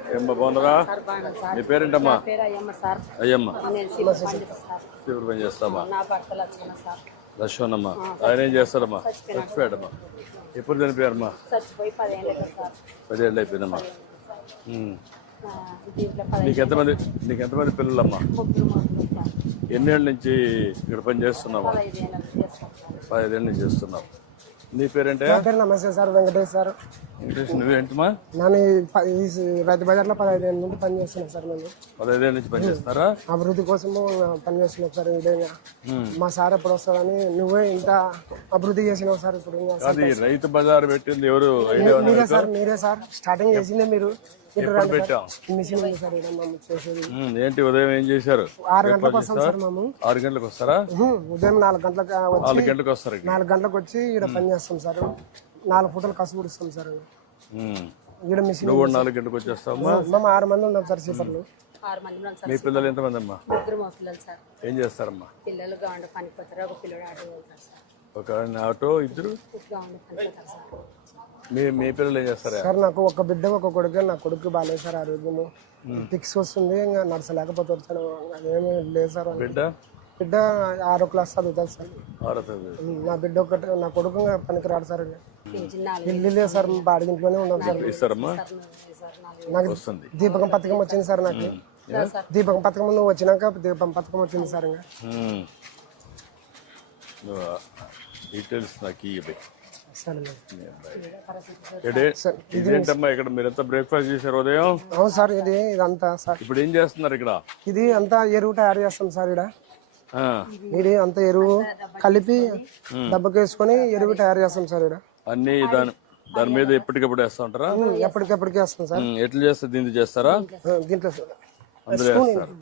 ఏమ్మా బాగున్నారా? నీ పేరేంటమ్మా? పేరు అయ్యమ్మ ఇప్పుడు పని చేస్తామా లక్ష్మణమ్మా. ఆయన ఏం చేస్తారమ్మా చచ్చిపోయాడమ్మా. ఎప్పుడు చనిపోయారమ్మా? పదేళ్ళు అయిపోయిందమ్మా. నీకు ఎంతమంది నీకు ఎంతమంది పిల్లలమ్మా? ఎన్నేళ్ళ నుంచి ఇక్కడ పని చేస్తున్నావా? పదిహేళ్ళ నుంచి చేస్తున్నావు. నీ పేరేంటే? నా పేరు నమస్తే సార్ వెంకటేష్ సార్. నువ్వేంటమ్మా నేను రైతు బజార్లో పదహైదు ఏళ్ళ నుండి పని చేస్తున్నాను సార్ నేను నుంచి పని చేస్తున్నారా అభివృద్ధి కోసము పని చేస్తున్నాం సార్ మా సార్ ఎప్పుడు వస్తాడని నువ్వే ఇంత అభివృద్ధి చేసినావు సార్ ఇప్పుడు అది రైతు బజార్ పెట్టింది ఎవరు? మీరే సార్ మీరే సార్. స్టార్టింగ్ చేసిందే మీరు. మిషన్ ఉంది సార్ చేసేది. ఏంటి ఉదయం ఏం చేశారు? ఆరు గంటలకు వస్తాం సార్ మేము. ఆరు గంటలకు వస్తారా? ఉదయం నాలుగు గంటలకు నాలుగు గంటలకు వస్తారు. నాలుగు గంటలకు వచ్చి ఇక్కడ పని చేస్తాం సార్. నాలుగు పూటలు కసు పుడుస్తాం సార్. ఇక్కడ మిషన్ నువ్వు కూడా నాలుగు గంటలకు వచ్చేస్తావమ్మా? మేము. ఆరు మంది ఉన్నాం సార్ సీపర్లు మీ పిల్లలు ఎంతమంది అమ్మా ముగ్గురు మా పిల్లలు సార్. ఏం చేస్తారమ్మా? పిల్లలు గౌండ పనిపోతారు ఒక పిల్లడు ఆటో వెళ్తారు సార్. ఒక ఆయన ఆటో ఇద్దరు? గౌండ పనిపోతారు సార్. మీ మీ పిల్లలు ఏం చేస్తారా? సార్ నాకు ఒక బిడ్డ ఒక కొడుకు నా కొడుకు బాగాలేదు సార్ ఆరోగ్యము. పిక్స్ వస్తుంది ఇంకా నడచలేకపోతాడు సార్. అదేమీ లేదు సార్. బిడ్డ? బిడ్డ ఆరో క్లాస్ చదువుతాడు సార్. ఆరో తరగతి. నా బిడ్డ ఒకటి నా కొడుకు ఇంకా పనికి రాడు సార్ ఇల్లు లేదు సార్ బాడి ఇంట్లోనే ఉన్నాం సార్ ఇస్తారమ్మా? నాకు వస్తుంది. దీపకం పథకం వచ్చింది సార్ నాకు. దీపకం పథకం నువ్వు వచ్చినాక దీపం పథకం వచ్చింది సార్ ఇంకా. డీటెయిల్స్ నాకు ఇదేంటమ్మా ఇక్కడ బ్రేక్ఫాస్ట్ చేశారు ఉదయం? అవును సార్ ఇది ఇదంతా సార్. ఇప్పుడు ఏం చేస్తున్నారు ఇక్కడ? ఇది అంతా ఎరువు తయారు చేస్తాం సార్ ఇక్కడ ఇది అంతా ఎరువు కలిపి దెబ్బకేసుకొని ఎరువు తయారు చేస్తాం సార్ ఇక్కడ. అన్ని దాని దాని మీద ఎప్పటికప్పుడు వేస్తా ఉంటారా? ఎప్పటికెప్పటికి వేస్తాం సార్. ఎట్లా చేస్తారు? దీన్ని చేస్తారా? దీంట్లో అందులో వేస్తారు.